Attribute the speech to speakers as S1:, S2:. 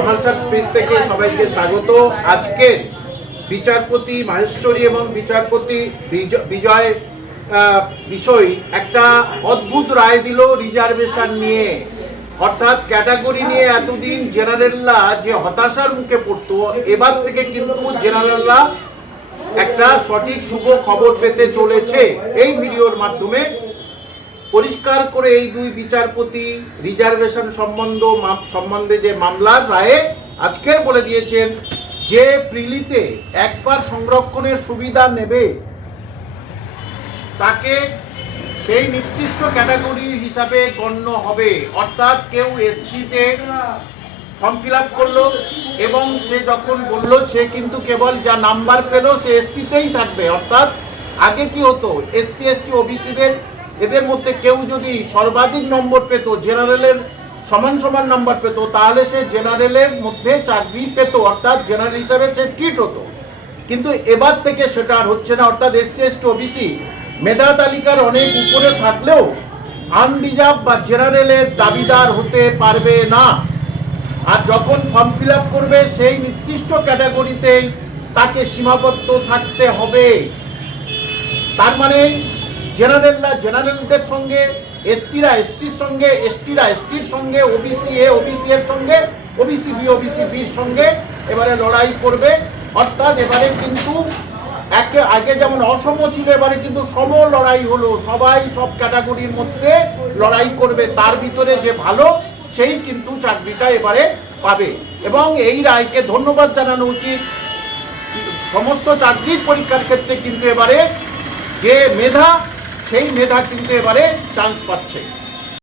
S1: কামালসার space থেকে সবাইকে স্বাগত। আজকে বিচারপতি মাহেশ্বরী এবং বিচারপতি বিজ- বিজয় বিষয় একটা অদ্ভুত রায় দিল রিজার্ভেশন নিয়ে। অর্থাৎ ক্যাটাগরি নিয়ে এতদিন জেনারেলরা যে হতাশার মুখে পড়তো, এবার থেকে কিন্তু জেনারেলরা একটা সঠিক শুভ খবর পেতে চলেছে এই ভিডিওর মাধ্যমে। পরিষ্কার করে এই দুই বিচারপতি রিজার্ভেশন সম্বন্ধ সম্বন্ধে যে মামলার রায়ে আজকে বলে দিয়েছেন, যে প্রিলিতে একবার সংরক্ষণের সুবিধা নেবে, তাকে সেই নির্দিষ্ট ক্যাটাগরি হিসাবে গণ্য হবে। অর্থাৎ কেউ এসসিতে ফর্ম ফিল আপ করল এবং সে যখন বলল, সে কিন্তু কেবল যা নাম্বার পেল, সে এসসিতেই থাকবে। অর্থাৎ আগে কি হতো? এসসি, এসটি, ওবিসিদের এদের মধ্যে কেউ যদি সর্বাধিক নম্বর পেত, জেনারেলের সমান সমান নাম্বার পেত, তাহলে সে জেনারেলের মধ্যে চাকরি পেত, অর্থাৎ জেনারেল হিসাবে সে ট্রিট হতো। কিন্তু এবার থেকে সেটা আর হচ্ছে না, অর্থাৎ এসসি, এসটি, ওবিসি মেধা তালিকার অনেক উপরে থাকলেও আনরিজার্ভ বা জেনারেলের দাবিদার হতে পারবে না। আর যখন ফর্ম ফিল করবে, সেই নির্দিষ্ট ক্যাটাগরিতেই তাকে সীমাবদ্ধ থাকতে হবে। তার মানে জেনারেলরা জেনারেলদের সঙ্গে, এসসিরা, এসসির সঙ্গে, এসটিরা, এসটির সঙ্গে, ওবিসি, এ, ওবিসি এর সঙ্গে, ওবিসি, বি, ওবিসি, বির সঙ্গে এবারে লড়াই করবে। অর্থাৎ এবারে কিন্তু একে, আগে যেমন অসম ছিল, এবারে কিন্তু সম লড়াই হলো। সবাই সব ক্যাটাগরির মধ্যে লড়াই করবে। তার ভিতরে যে ভালো, সেই কিন্তু চাকরিটা এবারে পাবে। এবং এই রায়কে ধন্যবাদ জানানো উচিত। সমস্ত চাকরির পরীক্ষার ক্ষেত্রে কিন্তু এবারে যে মেধা সেই মেধা কিন্তু এবারে চান্স পাচ্ছে।